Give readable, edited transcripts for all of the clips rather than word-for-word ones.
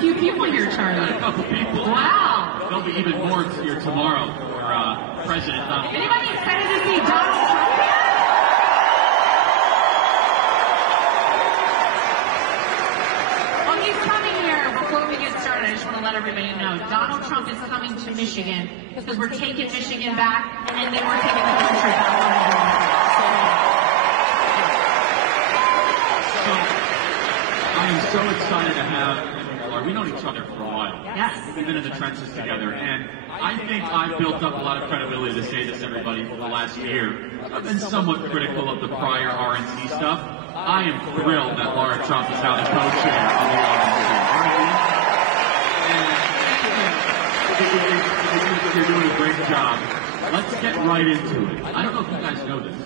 few people here, Charlie. A couple people. Wow. There'll be even more here tomorrow for President Donald Trump. Anybody excited to see Donald Trump here? Well, he's coming here. Before we get started, I just want to let everybody know, Donald Trump is coming to Michigan because we're taking Michigan back, and then we're taking the country back. I am so excited to have Lara. We know each other for a while. Yes. We've been in the trenches together, and I think I've built up a lot of credibility to say this, everybody, for the last year. I've been somewhat critical of the prior RNC stuff. I am thrilled that Lara Trump is now the co-chair of the RNC. And you're doing a great job. Let's get right into it. I don't know if you guys know this,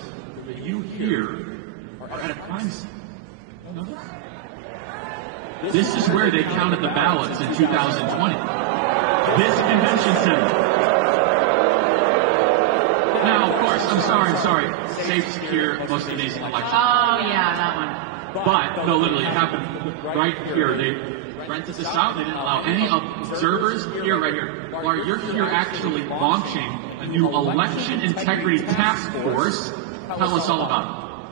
but you here are at a crime scene. You know this? This is where they counted the ballots in 2020. This convention center. Now, of course, I'm sorry. Safe, secure, most amazing election. Oh, yeah, that one. But, no, literally, it happened right here. They rented this out. They didn't allow any observers here, right here. Lara, you're here actually launching a new election integrity task force. Tell us all about it.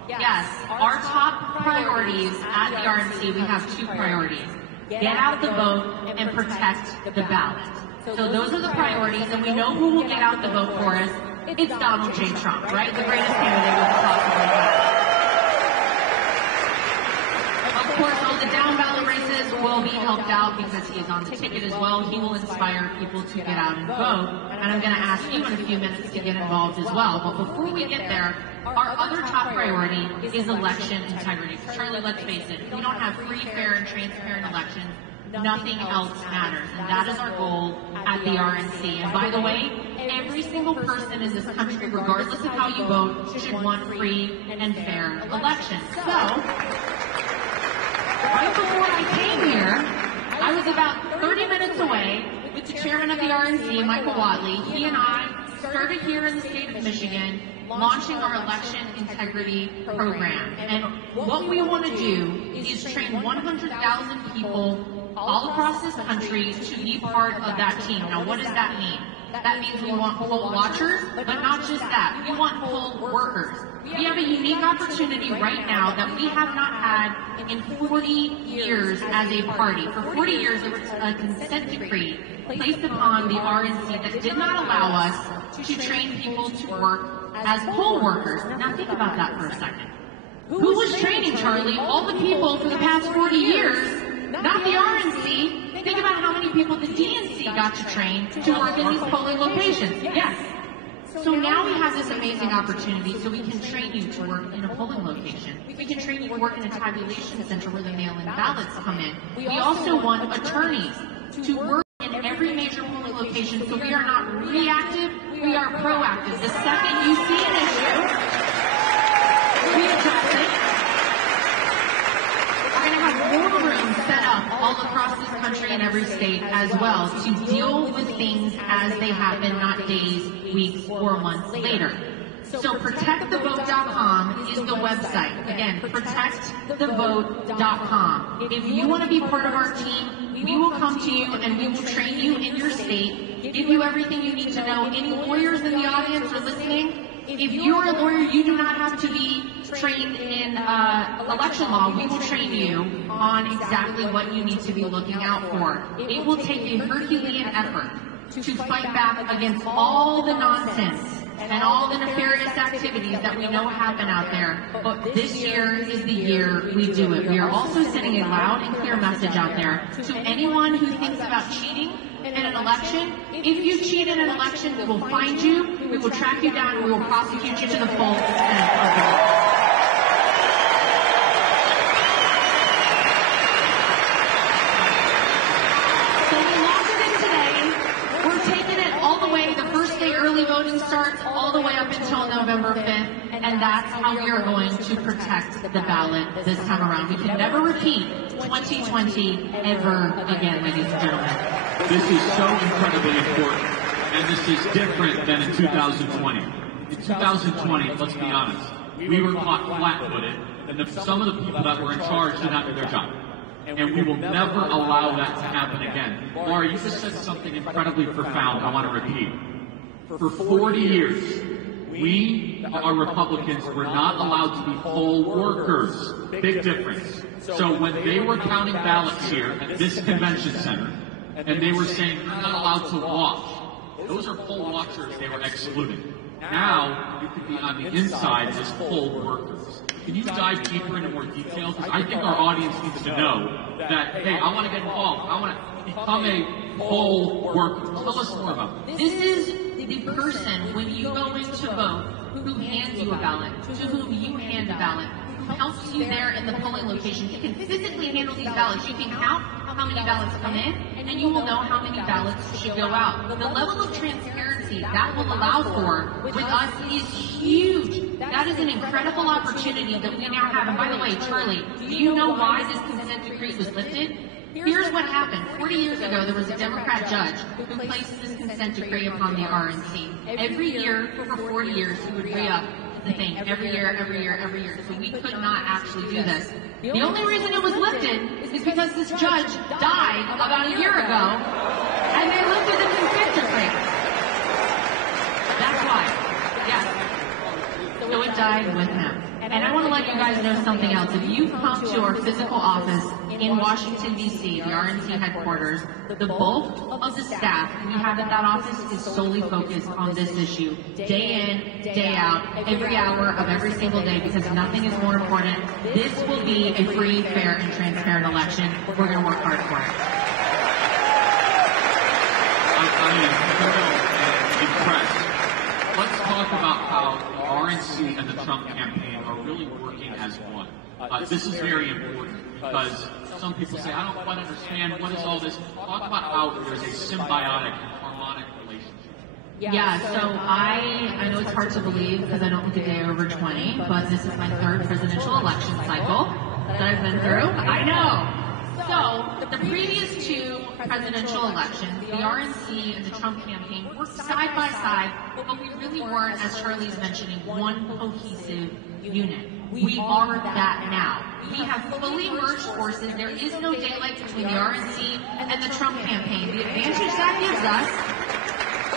Yes, our top priorities at the RNC, we have two priorities. Get out the vote and protect the ballot. So those are the priorities, and we know who will get out the vote for us. It's Donald J. Trump, right? The greatest candidate we could possibly have. Of course, all the down ballot races will be helped out because he is on the ticket as well. He will inspire people to get out and vote. And I'm going to ask you in a few minutes to get involved as well. But before we get there, our other top priority is election integrity. Charlie, let's face it, if we don't have free, fair, and transparent elections, nothing else matters. And that is our goal at the RNC. And by the way, every single person in this country, regardless of how you vote, should want free and fair elections. So, right before I came here, I was about 30 minutes away with the chairman of the RNC, Michael Watley. He and I started here in the state of Michigan, launching our election integrity program. And what we want to do is train 100,000 people all across this country to be part of that team. Now, what does that mean? That means we want poll watchers, but not just that. We want poll workers. We have a unique opportunity right now that we have not had in 40 years as a party. For 40 years, there was a consent decree placed upon the RNC that did not allow us to train people to work as poll workers. Now think about that for a second. Who was training, Charlie? All the people for the past 40 years, not the RNC. Think about how many people the DNC got to train to work in these polling locations. Yes. So now we have this amazing opportunity so we can train you to work in a polling location. We can train you to work in a tabulation center where the mail-in ballots come in. We also want attorneys to work in every major polling location, so we are not reactive, we are proactive. The second you see an issue, we address it. We're going to have war rooms set up all across this country and every state as well to deal with things as they happen, not days, weeks, or months later. So protectthevote.com is the website. Again, protectthevote.com. If you want to be part of our team, we will come to you and we will train you in your state, give you everything you need to know. Any lawyers in the audience are listening? If you're a lawyer, you do not have to be trained in election law. We will train you on exactly what you need to be looking out for. It will take a Herculean effort to fight back against all the nonsense and all the nefarious activities that we know happen out there. But this year is the year we do it. We are also sending a loud and clear message out there to anyone who thinks about cheating in an election. If you cheat in an election, we will find you, we will track you down, and we will prosecute you to the full extent of the law. So we launched it today. We're taking it all the way. The first day early voting starts all the way up until November 5th, and that's how we are going to protect the ballot this time around. We can never repeat 2020 ever again, ladies and gentlemen. This is so incredibly important, and this is different than in 2020. In 2020, let's be honest, we were caught flat-footed, and some of the people that were in charge did not do their job. And we will never allow that to happen again. Lara, you just said something incredibly profound I want to repeat. For 40 years, we, our Republicans, were not allowed to be poll workers. Big difference. So when they were counting ballots here at this convention center, and they were saying you're not allowed to watch, those are poll watchers they were excluding. Now, you could be on the inside as poll workers. Can you dive deeper into more details? Because I think our audience needs to know that, hey, I want to get involved. I want to become a poll worker. Tell us more about this. This is the person, when you go in to vote, who hands you a ballot, to whom you hand a ballot, who helps you there in the polling location. He can physically handle these ballots. You can count how many ballots come in, and you will know how many ballots should go out. The level of transparency that will allow for with us is huge. That is an incredible opportunity that we now have. And by the way, Charlie, do you know why this consent decree was lifted? Here's what happened. 40 years ago, there was a Democrat judge who placed this consent decree upon the RNC. Every year for 40 years, he would re-up the thing. Every year. So we could not actually do this. The only reason it was lifted is because this judge died about a year ago, and they lifted the consent decree. That's why. Yes. So it died with him. And I want to let you guys know something else. If you come to our physical office in Washington, D.C., the RNC headquarters, the bulk of the staff we have at that office is solely focused on this issue, day in, day out, every hour of every single day, because nothing is more important. This will be a free, fair, and transparent election. We're going to work hard for it. I'm impressed. Let's talk about how the RNC and the Trump campaign are really working as one. This is very important because some people say, I don't quite understand, what is all this? Talk about how there's a symbiotic and harmonic relationship. Yeah, so I know it's hard to believe because I don't look a day over 20, but this is my third presidential election cycle that I've been through. I know. So, the previous two presidential elections, the RNC and the Trump campaign worked side by side, but we really weren't, as Charlie's mentioning, one cohesive unit. We are that now. We have fully merged forces. There is no daylight between the RNC and the Trump campaign. The advantage that gives us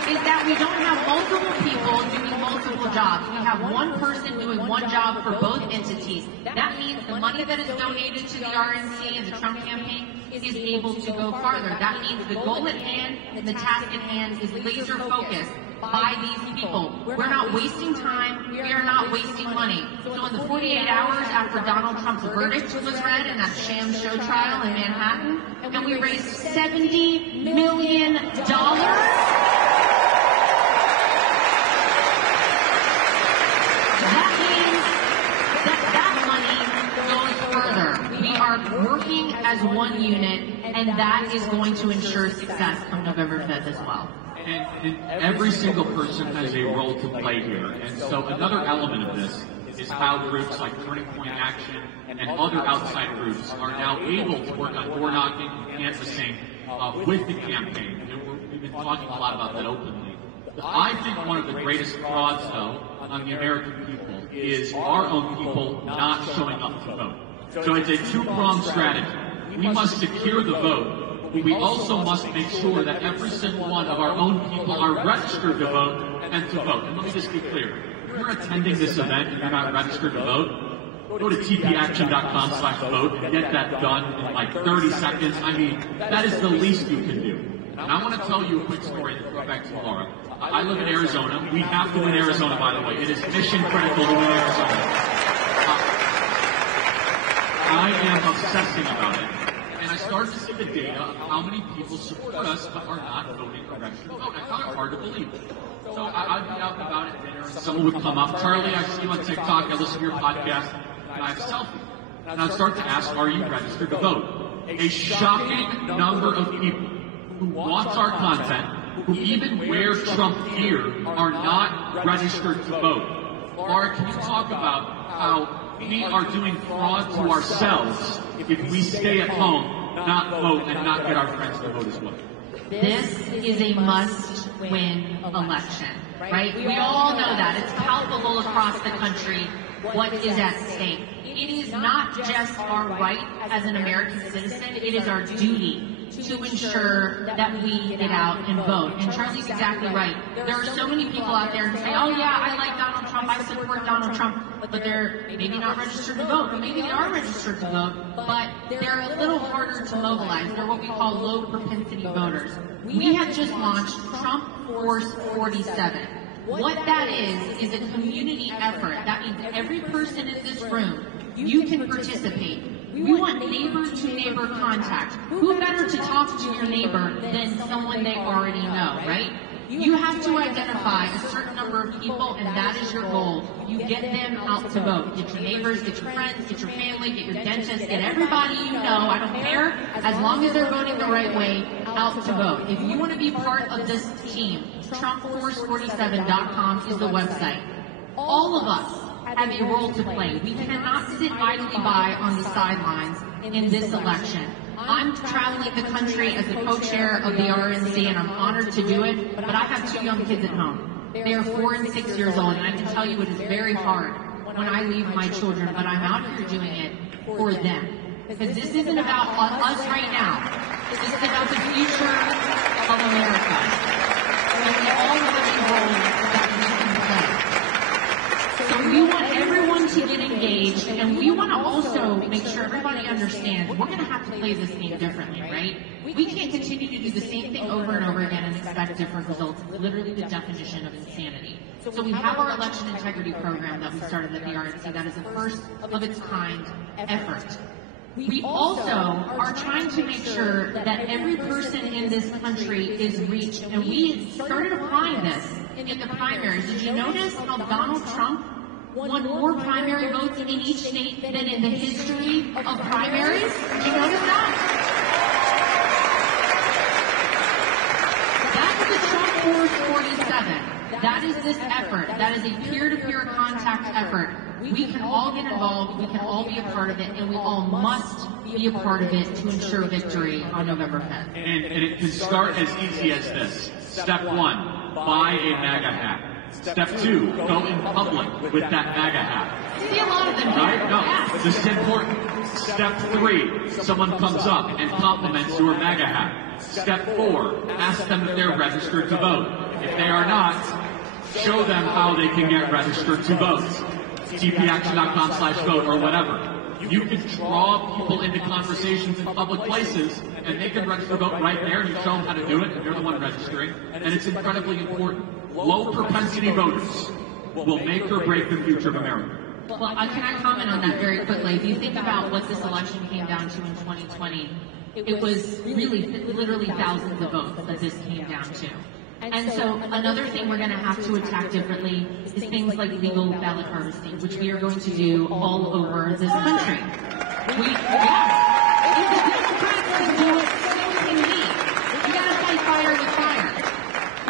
is that we don't have multiple people doing multiple jobs. We have one person doing one job for both entities. That means the money that is donated to the RNC and the Trump campaign is able to go farther. That means the goal at hand and the task at hand is laser focused by these people. We're not wasting time. We are not wasting money. So in the 48 hours after Donald Trump's verdict was read in that sham show trial in Manhattan, and we raised $70 million, working as one unit, and that is going to ensure success come November 5th as well. And every single person has a role to play here. And so another element of this is how groups like Turning Point Action and other outside groups are now able to work on door knocking and canvassing with the campaign. And we've been talking a lot about that openly. I think one of the greatest frauds, though, on the American people is our own people not showing up to vote. So it's a two-pronged strategy. We must secure the vote, but we also must make sure that every single one of our own people are registered to vote and to vote. And let me just be clear. If you're attending this event and you're not registered to vote, go to tpaction.com/vote and get that done in like 30 seconds. I mean, that is the least you can do. And I want to tell you a quick story to go back to Lara. I live in Arizona. We have to win Arizona, by the way. It is mission critical to win Arizona. I am obsessing about it, and I started to see the data of how many people support us but are not voting or registered to vote. I found it hard to believe. So I'd be out and about at dinner, and someone would come up, Charlie, I see you on TikTok, I listen to your podcast, and I have a selfie. And I'd start to ask, are you registered to vote? A shocking number of people who watch our content, who even wear Trump gear, are not registered to vote. Lara, can you talk about how we are doing fraud to ourselves if we stay at home, not vote, and not get our friends to vote as well? This is a must-win election, right? We all know that. It's palpable across the country what is at stake. it is not just our right as an American citizen, it is our duty to ensure that we get out and vote. And Charlie's exactly right. There are so many people out there who say, oh yeah, I like Donald Trump, I support Donald Trump, but they're maybe not registered to vote, or maybe they are registered to vote, but they're a little harder to mobilize. They're what we call low propensity voters. We have just launched Trump Force 47. What that is a community effort. That means every person in this room, you can participate. We want neighbor-to-neighbor contact. Who better to talk to your neighbor than someone they already know, right? You have to identify a certain number of people, and that is your goal. You get them out to vote. Get your neighbors, get your friends, get your family, get your dentist, get everybody you know, I don't care, as long as they're voting the right way, out to vote. If you want to be part of this team, TrumpForce47.com is the website. All of us have a role to play. We cannot sit idly by on the sidelines in this election. I'm traveling the country as the co-chair of the RNC, and I'm honored to do it, but I have 2 young kids at home. They are 4 and 6 years old, and I can tell you it is very hard when I leave my children, but I'm out here doing it for them. Because this isn't about us right now. This is about the future of America. And we all have a role that we can play. So we want everyone to get engaged, and we want to also make sure everybody understands we're going to have to play this game differently, right? We can't continue to do the same thing over and over again and expect different results. It's literally the definition of insanity. So we have our election integrity program that we started at the RNC. That is the first of its kind effort. We also are trying to make sure that every person in this country is reached, and we started applying this in the primaries. Did you notice how Donald Trump won more primary votes in each state than in the history of primaries? Did you notice that? That's the Trump Force 47. That is this effort. That is a peer-to-peer contact effort. We can all get involved, we can all be a part of it, and we all must be a part of it to ensure victory on November 5th. And it can start as easy as this. Step 1, buy a MAGA hat. Step 2, go in public with that MAGA hat. See a lot of them, right? No, this is important. Step 3, someone comes up and compliments your MAGA hat. Step 4, ask them if they're registered to vote. If they are not, show them how they can get registered to vote. tpaction.com/vote or whatever. You can draw people into conversations in public places, and they can register to vote right there, and you show them how to do it, and they're the one registering. And it's incredibly important. Low propensity voters will make or break the future of America. Well, can I comment on that very quickly? If you think about what this election came down to in 2020, it was really, literally thousands of votes that this came down to. And so another thing we're going to have to attack differently is things like legal ballot harvesting, which we are going to do all over this country. If the Democrats can do it, so can we. We got to fight fire with fire.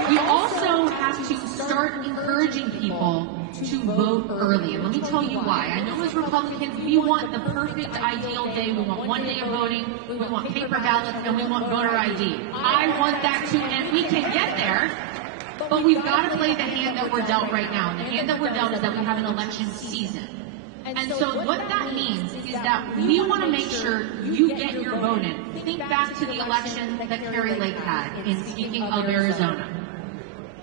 We also have to start encouraging people to vote early. And let me tell you why. I know as Republicans, we want the perfect ideal day. We want 1 day of voting, we want paper ballots, and we want voter ID. I want that too, and we can get there, but we've got to play the hand that we're dealt right now. And the hand that we're dealt is that we have an election season. And so what that means is that we want to make sure you get your vote in. Think back to the election that Carrie Lake had in, speaking of Arizona.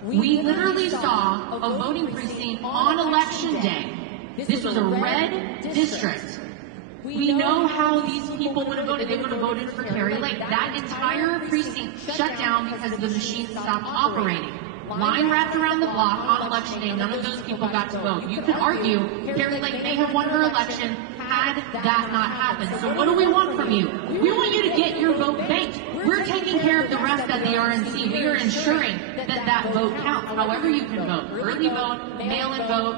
We literally saw a voting precinct on election day. This was a red district. We know how these people would have voted. They would have voted for Carrie Lake. That entire precinct shut down because the machine stopped operating. Line wrapped around the block on election day. None of those people got to vote. You can argue Carrie Lake may have won her election had that not happened. So what do we want from you? We want you to get your vote banked. We're taking care of the rest at the RNC. We are ensuring that vote counts. However you can vote. Early vote, mail-in vote,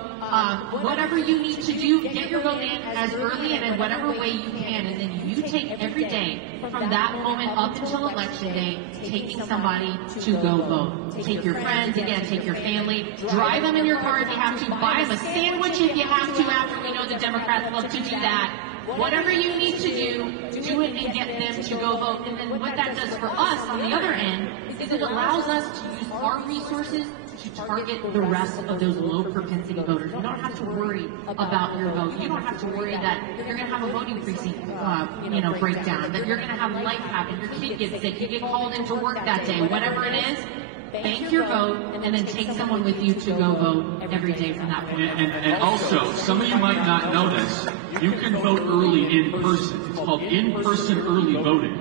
whatever you need to do, get your vote in as early and in whatever way you can. And then you take every day from that moment up until election day, taking somebody to go vote. Take your friends, again, take your family, drive them in your car if you have to, buy them a sandwich if you have to after we know the Democrats love to do that. Whatever you need to do it and get them to go vote. And then what that does for us on the other end is it allows us to use our resources to to target the rest of those low propensity voters. You don't have to worry about your vote. You don't have to worry that you're going to have a voting precinct, breakdown, that you're going to have life happen, your kid gets sick, you get called into work that day, whatever it is. Bank your vote and then take someone with you to go vote every day from that point. And also, some of you might not know this, you can vote early in person. It's called in-person early voting,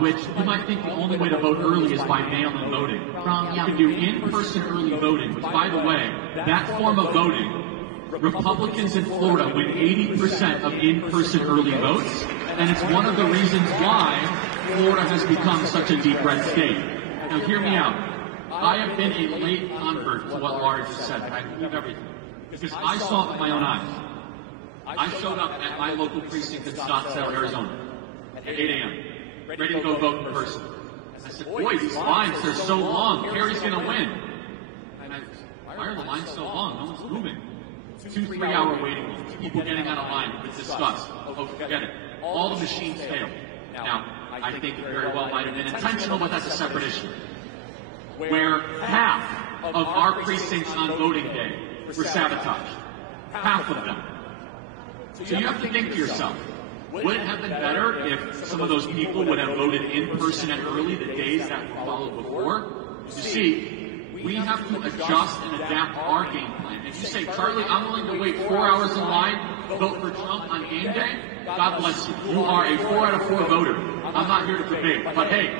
which you might think the only way to vote early is by mail-in voting. Wrong, yeah. You can do in-person early voting, which, by the way, that form of voting, Republicans in Florida win 80% of in-person early votes, and it's one of the reasons why Florida has become such a deep red state. Now, hear me out. I have been a late convert to what Lara just said, and I believe everything. Because I saw it with my own eyes. I showed up at my local precinct in Scottsdale, Arizona, at 8 a.m., ready to go vote in person. I said, boy, these lines, they're so long. Kerry's going to win. And I said, why are the lines so long? No one's moving. 2-3 hour waiting lines. People getting out of line to discuss. Oh, forget it. All the machines failed. Now, I think it very well might have been intentional, but that's a separate issue. Where half of our precincts on voting day were sabotaged. Half of them. So you have to think to yourself, would it have been better if some of those people would have voted in person and early the days that followed before? You see, we have to adjust and adapt our game plan. If you say, Charlie, I'm willing to wait 4 hours in line, vote for Trump on game day, God bless you. You are a 4 out of 4 voter. I'm not here to debate. But hey,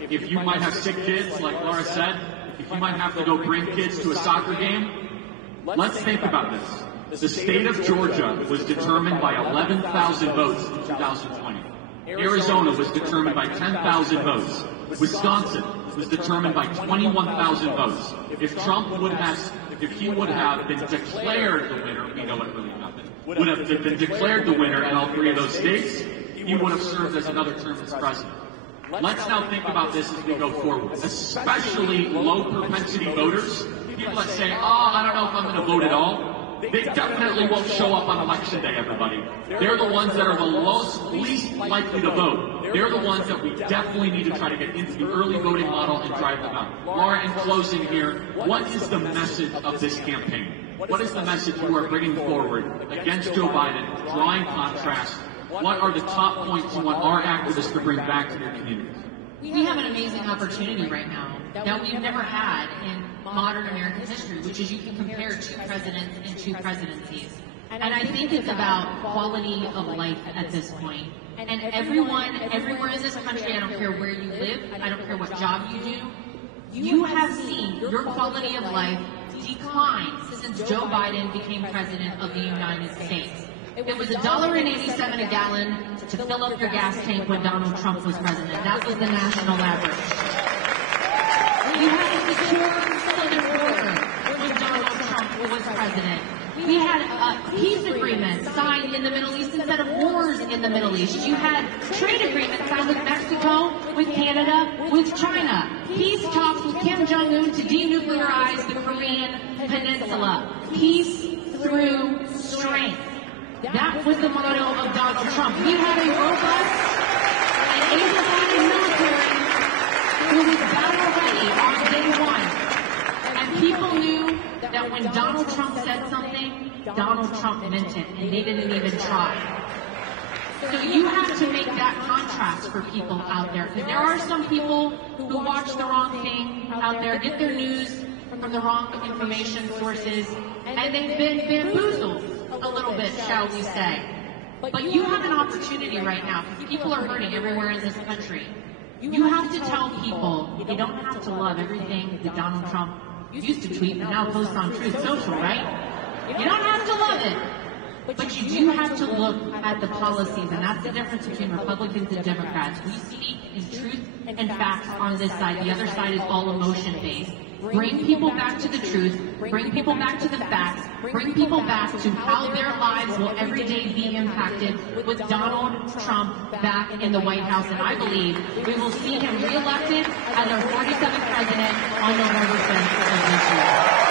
if you might have sick kids, like Lara said, if you might have to go bring kids to a soccer game, let's think about this. The state of Georgia was determined by 11,000 votes in 2020. Arizona was determined by 10,000 votes. Wisconsin was determined by 21,000 votes. If Trump would have been declared the winner, we know what really happened, would have been declared the winner in all 3 of those states, he would have served as another term as president. Let's now think about this as we go forward, especially low propensity voters, people that say, I don't know if I'm going to vote at all. They definitely won't show up on election day, everybody. They're the ones that are the least likely to vote. They're the ones that we definitely need to try to get into the early voting model and drive them out. Lara, in closing here, what is the message of this campaign? What is the message you are bringing forward against Joe Biden, drawing contrast? What are the top points you want our activists to bring back to their communities? We have an amazing opportunity right now that we've never had in modern American history, which is you can compare 2 presidents and 2 presidencies. And I think it's about quality of life at this point. And everywhere in this country, I don't care where you live, I don't care what job you do, you have seen your quality of life decline since Joe Biden became president of the United States. It was $1.87 a gallon to fill up your gas tank when Donald Trump was president. That was the national average. You had a secure southern border when Donald Trump was president. We had a peace agreement signed in the Middle East instead of wars in the Middle East. You had trade agreements signed with Mexico, with Canada, with China. Peace talks with Kim Jong-un to denuclearize the Korean Peninsula. Peace through strength. That was the motto of Donald Trump. We had a robust and able-bodied military who was battle-ready on day one. And people knew that when Donald Trump said something, Donald Trump meant it, and they didn't even try. So you have to make that contrast for people out there, because there are some people who watch the wrong thing out there, get their news from the wrong information sources, and they've been bamboozled a little bit, shall we say. But you have an opportunity right now, because people are hurting everywhere in this country. You have to tell people you don't have to love everything that Donald Trump used to tweet but now posts on Truth Social, right? You don't have to love it. But you do have to look at the policies, and that's the difference between Republicans and Democrats. We speak in truth and facts on this side. The other side is all emotion-based. Bring people back to the truth, bring people back to the facts, bring people back to how their lives will every day be impacted with Donald Trump back in the White House. And I believe we will see him reelected as our 47th president on November 5th of this year.